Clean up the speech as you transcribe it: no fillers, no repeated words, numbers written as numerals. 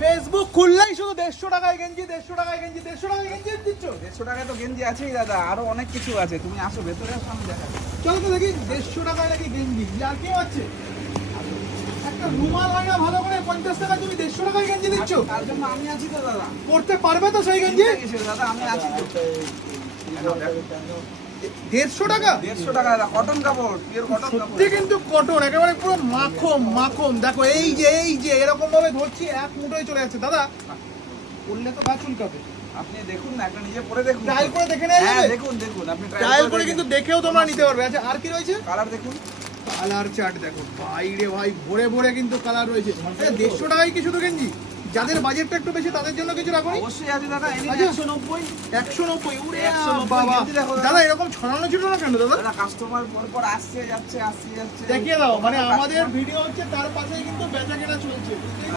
Facebook খুললেই শুধু 150 টাকায় গেঞ্জি, 150 টাকায় গেঞ্জি, 150 টাকায় গেঞ্জি দিচ্ছ। 150 টাকায় তো গেঞ্জি আছেই দাদা, আরো অনেক কিছু আছে, তুমি আসো ভেতরে আসো, আমি দেখাচ্ছি। চলো তো দেখি 150 টাকায় নাকি গেঞ্জি, আর কি হচ্ছে? একটা রুমাল হয় না ভালো করে 50 টাকা, তুমি 150 টাকায় গেঞ্জি দিচ্ছ। তার জন্য আমি আছি তো দাদা। পড়তে পারবে তো সেই গেঞ্জি? চিন্তা কিসের দাদা, আমি আছি তো। 150 টাকা? 150 টাকা দাদা, কটন কাপড়, পিওর কটন কাপড়। সত্যি কিন্তু কটন, একেবারে পুরো মাখন মাখন। দেখো এই যে এরকম ভাবে ধরছি, এক মুঠোয় চলে যাচ্ছে। দাদা পড়লে তো গা চুলকাবে। আপনি দেখুন না, একটা নিজে পরে দেখুন। ট্রায়াল করে দেখে নেওয়া হ্যাঁ যাবে? দেখুন দেখুন, আপনি ট্রায়াল করে কিন্তু দেখেও তোমরা নিতে পারবে। আচ্ছা আর কি রয়েছে? কালার দেখুন। কালার চার্ট দেখো, বাইরে ভাই ভরে ভরে কিন্তু কালার রয়েছে। 150 টাকায় কি শুধু গেঞ্জি? যাদের বাজেটটা একটু বেশি তাদের জন্য কিছু রাখো। অবশ্যই আছে দাদা, এনে আচ্ছা। 190। 190? ওরে 190 বাবা। গেঞ্জি দেখো দাদা। দাদা এরকম ছড়ানো ছিল না কেন দাদা? দাদা কাস্টমার পর পর আসছে যাচ্ছে আসছে যাচ্ছে। দেখিয়ে দাও, মানে আমাদের ভিডিও হচ্ছে তার পাশেই কিন্তু বেচা কেনা চলছে।